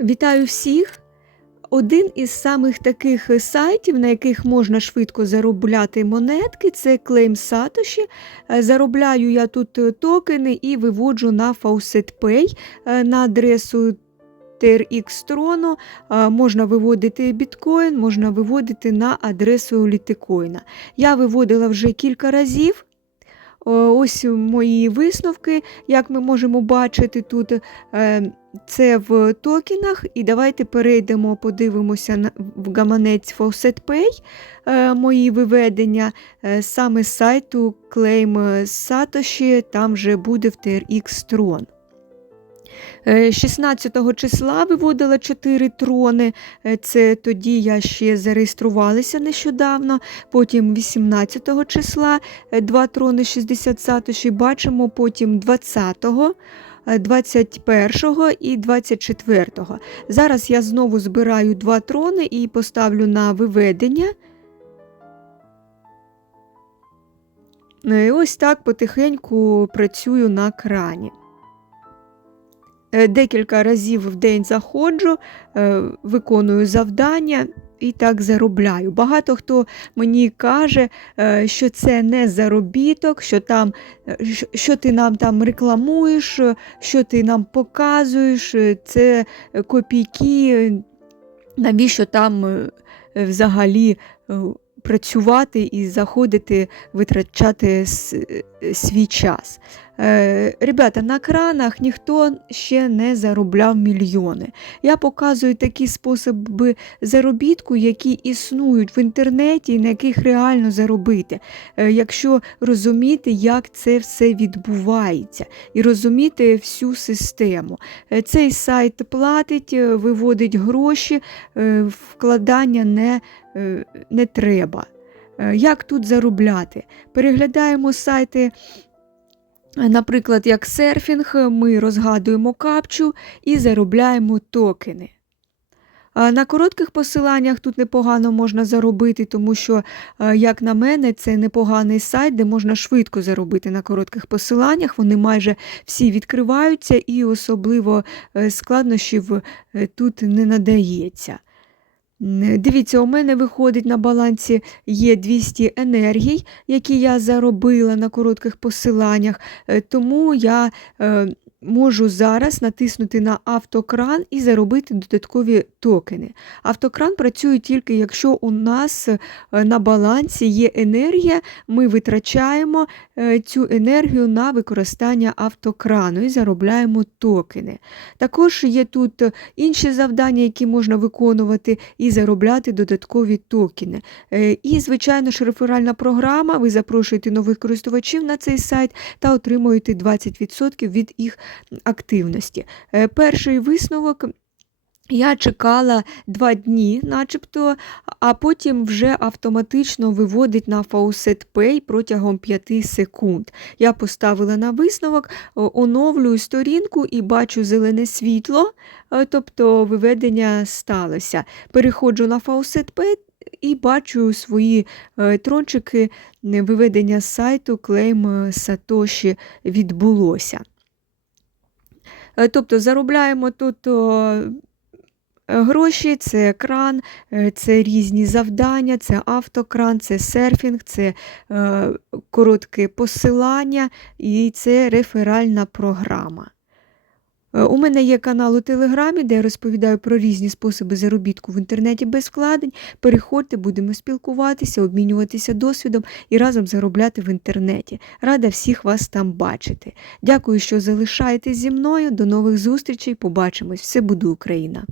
Вітаю всіх! Один із самих таких сайтів, на яких можна швидко заробляти монетки, це Claim Satoshi. Е, Заробляю я тут е, токени і виводжу на FaucetPay е, на адресу TRX Trono. Е, Можна виводити біткоін, можна виводити на адресу літикоїна. Я виводила вже кілька разів. О, Ось мої висновки, як ми можемо бачити тут. е, Це в токенах. І давайте перейдемо, подивимося на, в гаманець FawcettPay, е, мої виведення е, саме з сайту Claim Satoshi, там вже буде в TRX Tron. Е, 16 числа виводила 4 трони. Е, Це тоді я ще зареєструвалася нещодавно. Потім 18 числа 2 трони 60 сатоші. Бачимо потім 20-го. е, 21 і 24. Зараз я знову збираю два трони і поставлю на виведення. Е, Ось так потихеньку працюю на крані. Е, Декілька разів в день заходжу, е, виконую завдання і так заробляю. Багато хто мені каже, е, що це не заробіток, що, там, що ти нам там рекламуєш, що ти нам показуєш, це копійки, навіщо там взагалі працювати і заходити, витрачати свій час. Е, Ребята, на кранах ніхто ще не заробляв мільйони. Я показую такі способи заробітку, які існують в інтернеті, на яких реально заробити. Е, Якщо розуміти, як це все відбувається, і розуміти всю систему. Е, Цей сайт платить, виводить гроші, вкладання не, не треба. Як тут заробляти? Переглядаємо сайти. Наприклад, як серфінг, ми розгадуємо капчу і заробляємо токени. На коротких посиланнях тут непогано можна заробити, тому що, е, як на мене, це непоганий сайт, де можна швидко заробити на коротких посиланнях. Вони майже всі відкриваються і особливо е, складнощів е, тут не надається. Дивіться, у мене виходить на балансі є 200 енергій, які я заробила на коротких посиланнях, е, тому я е, можу зараз натиснути на автокран і заробити додаткові токени. Автокран працює тільки, якщо у нас е, на балансі є енергія, ми витрачаємо е, цю енергію на використання автокрану і заробляємо токени. Також є тут е, інші завдання, які можна виконувати і заробляти додаткові токени. І, звичайно ж, реферальна програма. Ви запрошуєте нових користувачів на цей сайт та отримуєте 20% від їх активності. Е, Перший висновок. Я чекала два дні, начебто, а потім вже автоматично виводить на Faucet Pay протягом 5 секунд. Я поставила на висновок, оновлюю сторінку і бачу зелене світло, е, тобто виведення сталося. Переходжу на Faucet Pay і бачу свої е, трончики, виведення з сайту Claim Satoshi відбулося. Е, Тобто заробляємо тут е, гроші, це екран, е, це різні завдання, це автокран, це серфінг, це коротке посилання і це реферальна програма. Е, У мене є канал у Телеграмі, де я розповідаю про різні способи заробітку в інтернеті без вкладень. Переходьте, будемо спілкуватися, обмінюватися досвідом і разом заробляти в інтернеті. Рада всіх вас там бачити. Дякую, що залишаєтесь зі мною. До нових зустрічей. Побачимось. Все буде Україна!